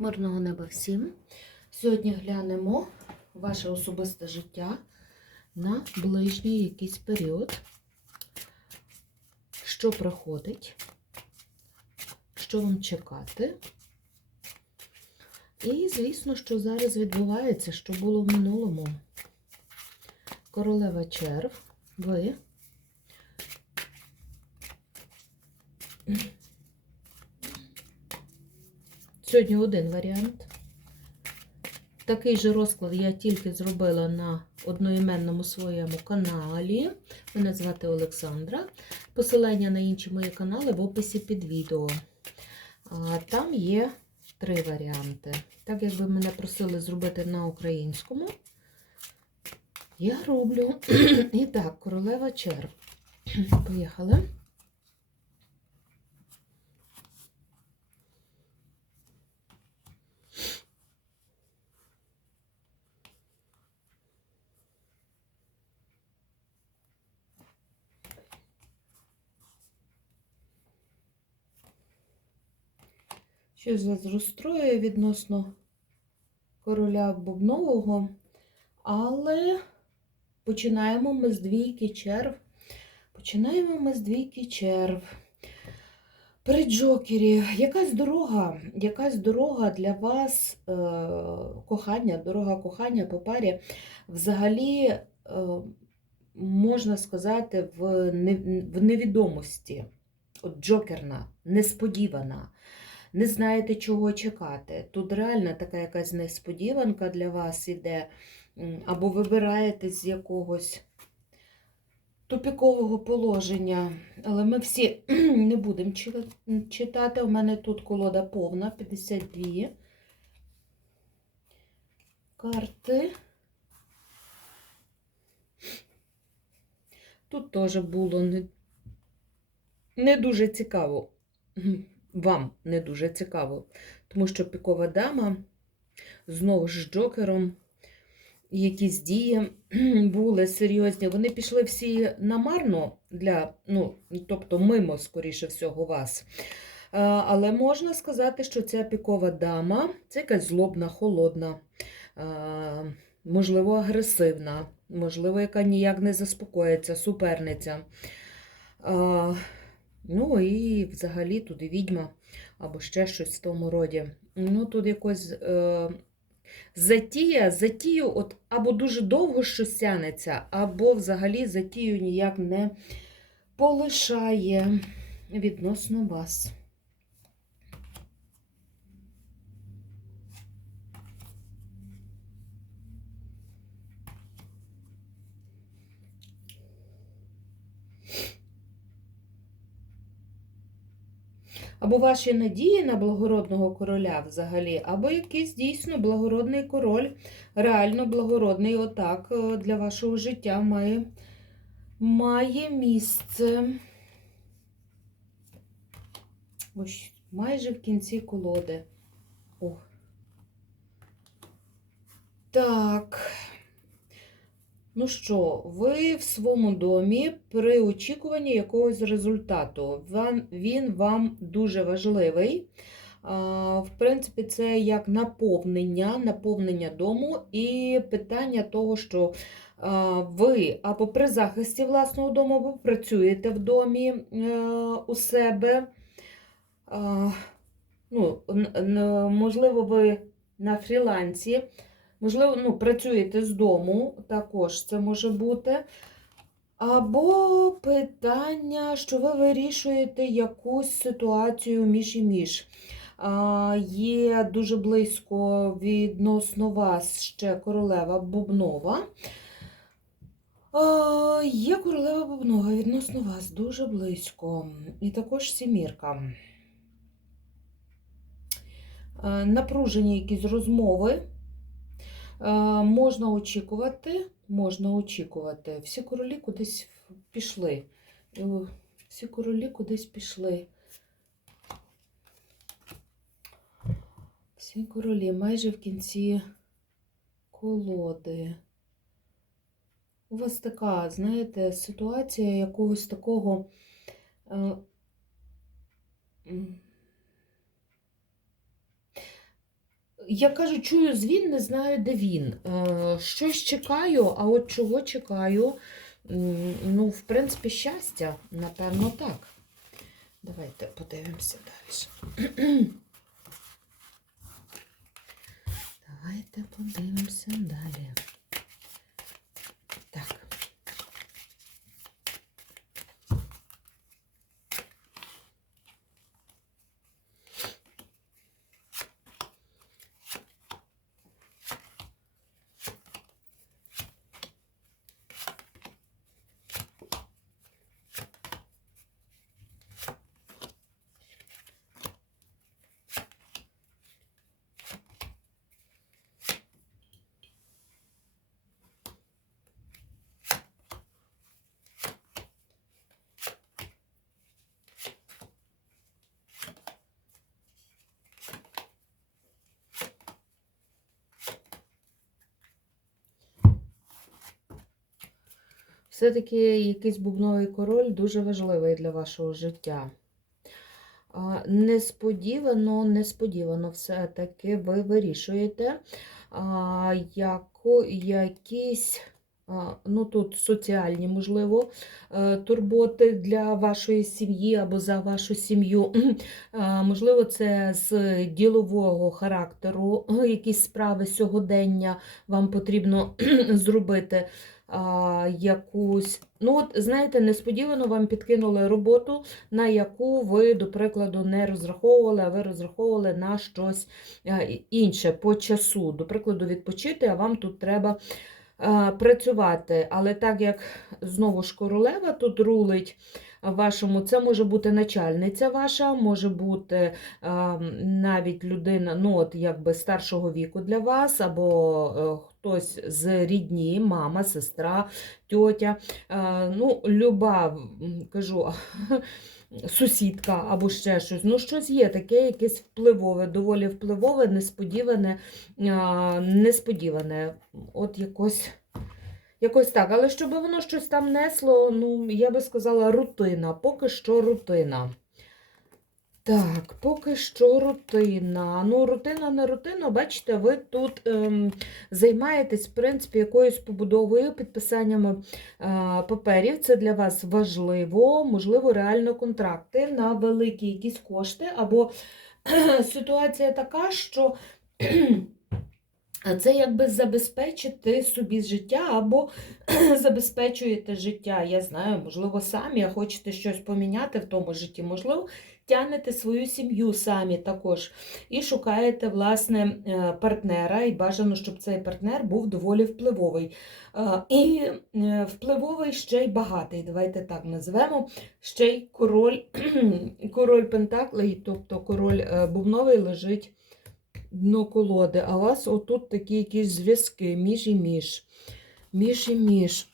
Мирного неба всім. Сьогодні глянемо ваше особисте життя на ближній якийсь період. Що приходить, що вам чекати. І, звісно, що зараз відбувається, що було в минулому. Королева черв, ви. Сьогодні один варіант. Такий же розклад я тільки зробила на одноіменному своєму каналі. Мене звати Олександра. Посилання на інші мої канали в описі під відео. Там є три варіанти. Так як ви мене просили зробити на українському, я роблю. І так, королева черв. Поїхали. Щось вас розстроює відносно короля Бубнового, але починаємо ми з двійки черв. Починаємо ми з двійки черв. При Джокері, якась дорога, якась дорога для вас, е, кохання, дорога кохання по парі, взагалі, е, можна сказати, в невідомості. От Джокерна, несподівана не знаєте, чого чекати. Тут реально така якась несподіванка для вас іде, або вибираєте з якогось тупікового положення. Але ми всі не будемо читати. У мене тут колода повна, 52 карти. Тут теж було не, не дуже цікаво вам не дуже цікаво, тому що пікова дама знову ж Джокером, якісь дії були серйозні. Вони пішли всі намарно для, ну, тобто мимо, скоріше всього, вас. Але можна сказати, що ця пікова дама це якась злобна, холодна, можливо, агресивна, можливо, яка ніяк не заспокоїться, суперниця. Ну і взагалі туди відьма або ще щось в тому роді. Ну, тут якось е, затія, затію, от або дуже довго щось тянеться, або взагалі затію ніяк не полишає відносно вас. Або ваші надії на благородного короля взагалі, або якийсь дійсно благородний король, реально благородний, отак, е, для вашого життя має, має місце. Ось майже в кінці колоди. О. Так. Ну що, ви в своєму домі при очікуванні якогось результату. Він вам дуже важливий. В принципі, це як наповнення, наповнення дому і питання того, що ви або при захисті власного дому, або працюєте в домі е, у себе. Ну, Можливо, ви на фрілансі. Можливо, ну, працюєте з дому, також це може бути. Або питання, що ви вирішуєте якусь ситуацію між і між. Є дуже близько відносно вас ще королева Бубнова. Є королева Бубнова відносно вас дуже близько. І також сімірка. Напружені якісь розмови. Е, можна очікувати, можна очікувати. Всі королі кудись пішли. Е, всі королі кудись пішли. Всі королі майже в кінці колоди. У вас така, знаєте, ситуація якогось такого. Е, я кажу, чую звін, не знаю, де він. Е, щось чекаю, а от чого чекаю? Ну, в принципі, щастя, напевно, так. Давайте подивимося далі. Давайте подивимося далі. Так. Все-таки якийсь бубновий король дуже важливий для вашого життя. Несподівано, несподівано все-таки ви вирішуєте яко, якісь, ну тут соціальні, можливо, е, турботи для вашої сім'ї або за вашу сім'ю. Можливо, це з ділового характеру, якісь справи сьогодення вам потрібно зробити а, якусь. Ну, от, знаєте, несподівано вам підкинули роботу, на яку ви, до прикладу, не розраховували, а ви розраховували на щось а, інше по часу. До прикладу, відпочити, а вам тут треба а, працювати. Але так як знову ж королева тут рулить. Вашому це може бути начальниця ваша, може бути навіть людина, ну от якби старшого віку для вас, або е, хтось з рідні, мама, сестра, тьотя. Е, ну, люба, кажу, сусідка або ще щось. Ну, щось є таке, якесь впливове, доволі впливове, несподіване, несподіване. От якось. Якось так, але щоб воно щось там несло, ну, я би сказала, рутина. Поки що рутина. Так, поки що рутина. Ну, рутина не рутина, бачите, ви тут ем, займаєтесь, в принципі, якоюсь побудовою, підписаннями е, паперів. Це для вас важливо, можливо, реально контракти на великі якісь кошти, або ситуація така, що. Це якби забезпечити собі життя або забезпечуєте життя. Я знаю, можливо, самі, а хочете щось поміняти в тому житті, можливо, тягнете свою сім'ю самі також і шукаєте, власне, е, партнера, і бажано, щоб цей партнер був доволі впливовий. Е, І е, впливовий ще й багатий. Давайте так назвемо. Ще й король, король Пентаклей, тобто король бубновий лежить дно колоди, а у вас отут такі якісь зв'язки між і між. Між і між.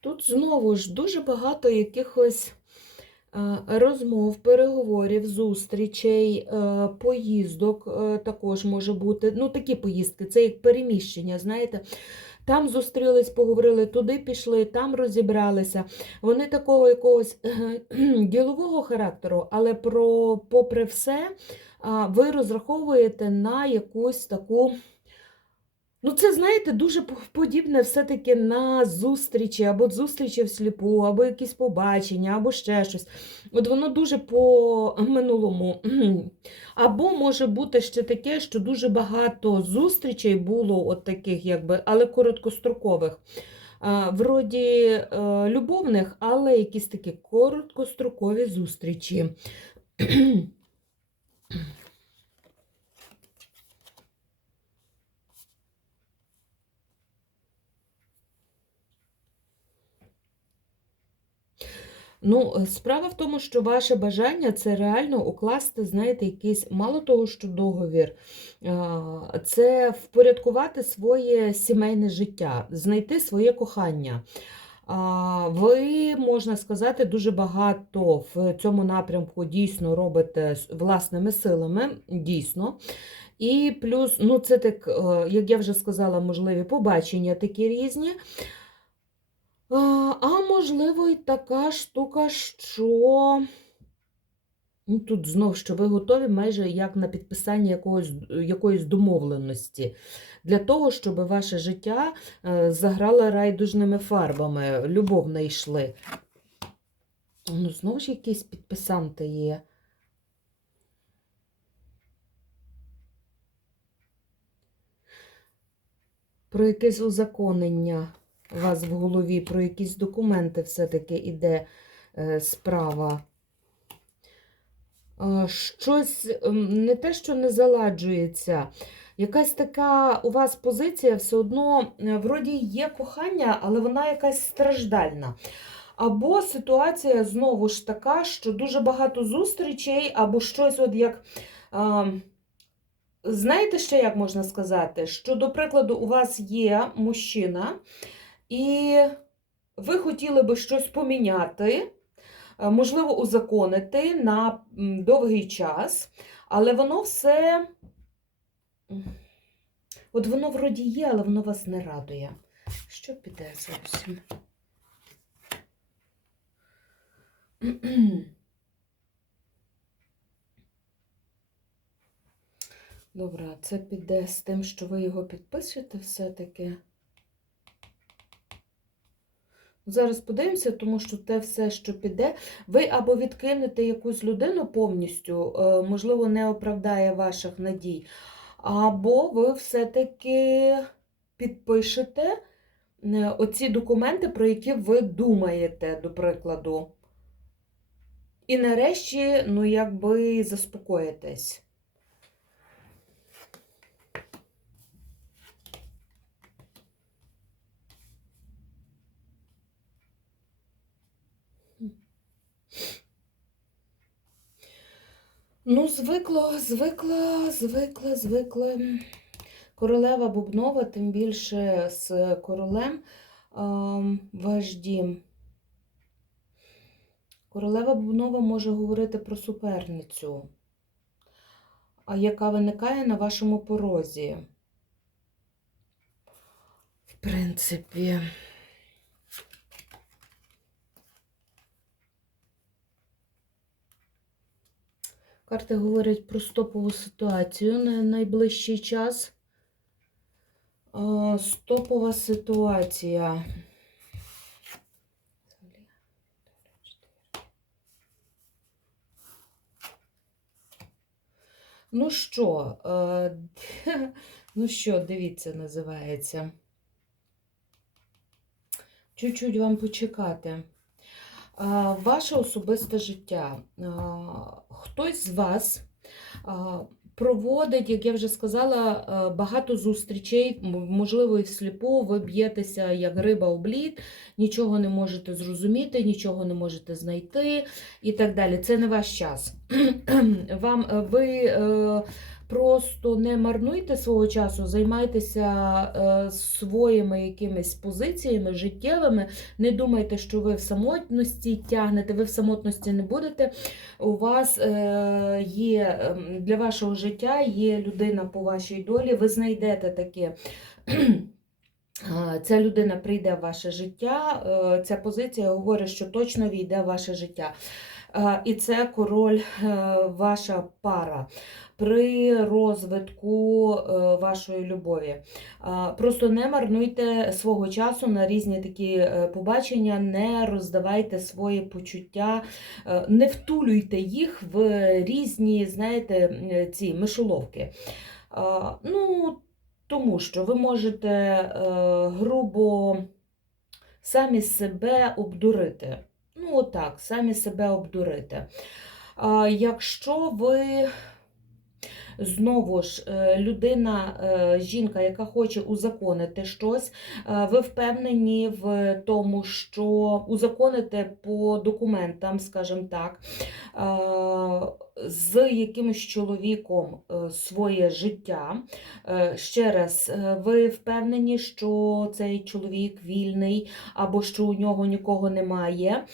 Тут знову ж дуже багато якихось е, розмов, переговорів, зустрічей, е, поїздок е, також може бути. Ну, такі поїздки, це як переміщення, знаєте. Там зустрілись, поговорили, туди пішли, там розібралися. Вони такого якогось ділового характеру, але про, попри все, ви розраховуєте на якусь таку. Ну, це, знаєте, дуже подібне все-таки на зустрічі, або зустрічі всліпу, або якісь побачення, або ще щось. От воно дуже по минулому. Або може бути ще таке, що дуже багато зустрічей було от таких, якби, але короткострокових. Вроді е, любовних, але якісь такі короткострокові зустрічі. Ну, е, справа в тому, що ваше бажання це реально укласти, знаєте, якийсь, мало того, що договір, це впорядкувати своє сімейне життя, знайти своє кохання. Ви, можна сказати, дуже багато в цьому напрямку дійсно робите власними силами, дійсно. І плюс, ну, це так, е, як я вже сказала, можливі побачення такі різні. А, можливо, і така штука, що Ну, тут знов, що ви готові майже як на підписання якогось, якоїсь домовленості. Для того, щоб ваше життя е, заграло райдужними фарбами, любов знайшли. Ну, знову ж якісь підписанти є. Про якесь узаконення у вас в голові, про якісь документи все-таки іде е, справа. Е, Щось ем, не те, що не заладжується. Якась така у вас позиція все одно, е, вроді є кохання, але вона якась страждальна. Або ситуація знову ж така, що дуже багато зустрічей, або щось, от як. е, Знаєте, ще як можна сказати? Що, до прикладу, у вас є мужчина, і ви хотіли би щось поміняти, е, можливо, узаконити на довгий час, але воно все. От воно вроді є, але воно вас не радує. Що піде зовсім? Добре, це піде з тим, що ви його підпишете все-таки. Зараз подивимося, тому що те все, що піде, ви або відкинете якусь людину повністю, е, можливо, не оправдає ваших надій, або ви все-таки підпишете е, оці документи, про які ви думаєте, до прикладу. І нарешті, ну, якби заспокоїтесь. Ну, звикла, звикла, звикла, звикла. Королева Бубнова, тим більше з королем ем, ваш дім. Королева Бубнова може говорити про суперницю, яка виникає на вашому порозі. В принципі. Карти говорять про стопову ситуацію на найближчий час. Стопова ситуація. Ну що, ну що, дивіться, називається. Чуть-чуть вам почекати. Ваше особисте життя. Хтось з вас проводить, як я вже сказала, багато зустрічей, можливо, і всліпу, ви б'єтеся як риба у блід, нічого не можете зрозуміти, нічого не можете знайти і так далі. Це не ваш час. Вам е, ви е, просто не марнуйте свого часу, займайтеся е, своїми якимись позиціями життєвими. Не думайте, що ви в самотності тягнете, ви в самотності не будете. У вас е, є ем, для вашого життя є людина по вашій долі, ви знайдете таке. Ця людина прийде в ваше життя, е, ця позиція говорить, що точно війде в ваше життя. Е, І це король, е, ваша пара при розвитку е, вашої любові. Просто не марнуйте свого часу на різні такі побачення, не роздавайте свої почуття, не втулюйте їх в різні, знаєте, ці мишоловки. Ну, тому що ви можете грубо самі себе обдурити. Ну, отак, самі себе обдурити. А, Якщо ви знову ж е, людина, е, жінка, яка хоче узаконити щось, е, ви впевнені в тому, що узаконити по документам, скажімо так, з якимось чоловіком е, своє життя. Е, Ще раз, е, ви впевнені, що цей чоловік вільний або що у нього нікого немає.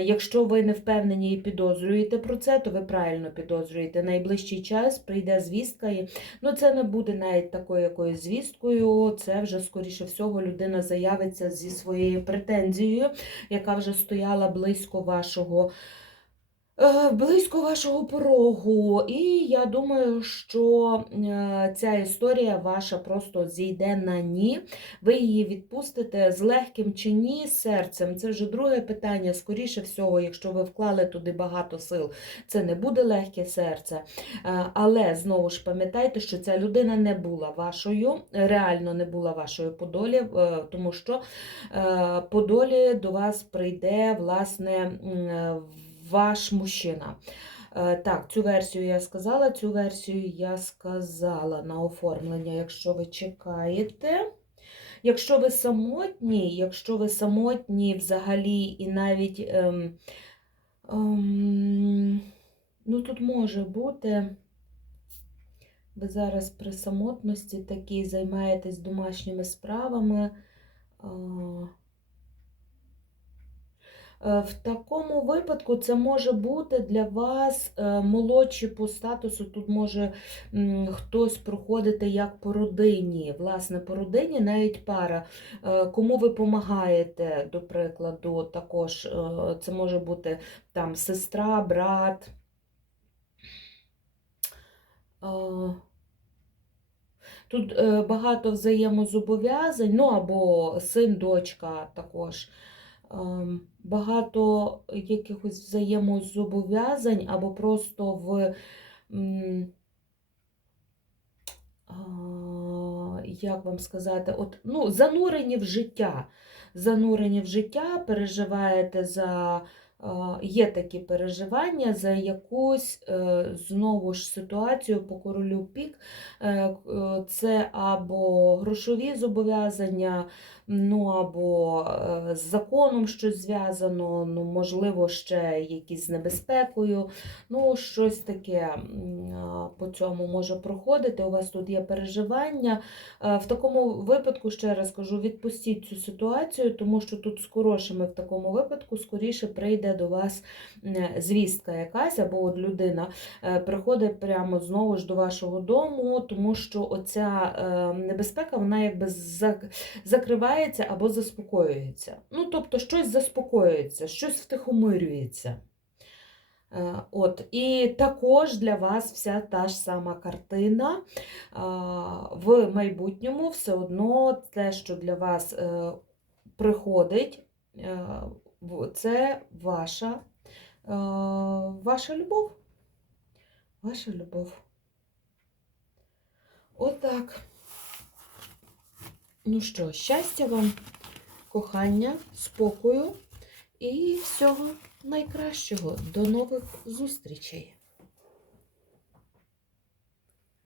Якщо ви не впевнені і підозрюєте про це, то ви правильно підозрюєте. Найближчий час прийде звістка, і ну це не буде навіть такою якоюсь звісткою. Це вже скоріше всього людина заявиться зі своєю претензією, яка вже стояла близько вашого. Е, Близько вашого порогу, і я думаю, що е, ця історія ваша просто зійде на ні. Ви її відпустите з легким чи ні серцем. Це вже друге питання. Скоріше всього, якщо ви вклали туди багато сил, це не буде легке серце. Е, Але знову ж пам'ятайте, що ця людина не була вашою, реально не була вашою по долі, е, тому що е, по долі до вас прийде власне м, ваш мужчина. Е, Так, цю версію я сказала, цю версію я сказала на оформлення, якщо ви чекаєте. Якщо ви самотні, якщо ви самотні взагалі і навіть ем, ем, ну тут може бути, ви зараз при самотності такі займаєтесь домашніми справами. Е, В такому випадку це може бути для вас е, молодші по статусу. Тут може хтось проходити як по родині. Власне, по родині навіть пара. Е, Кому ви допомагаєте, до прикладу, також е, це може бути там сестра, брат. Е, Тут е, багато взаємозобов'язань, ну або син, дочка також. Ем, Багато якихось взаємозобов'язань, або просто в, як вам сказати, от, ну, занурені в життя. Занурені в життя, переживаєте за. Є такі переживання за якусь е, знову ж ситуацію по королю пік. Е, е, Це або грошові зобов'язання, ну або е, з законом щось зв'язано, ну, можливо, ще якісь з небезпекою. Ну, щось таке по цьому може проходити. У вас тут є переживання. Е, В такому випадку, ще раз кажу, відпустіть цю ситуацію, тому що тут з хорошими в такому випадку скоріше прийде до вас звістка якась, або от людина е, приходить прямо знову ж до вашого дому, тому що оця небезпека, вона якби зак- закривається або заспокоюється. Ну, тобто щось заспокоюється, щось втихомирюється. Е, От, і також для вас вся та ж сама картина в майбутньому все одно те, що для вас е, приходить, е, це ваша, е, ваша любов. Ваша любов. Отак. Ну що, щастя вам, кохання, спокою і всього найкращого. До нових зустрічей!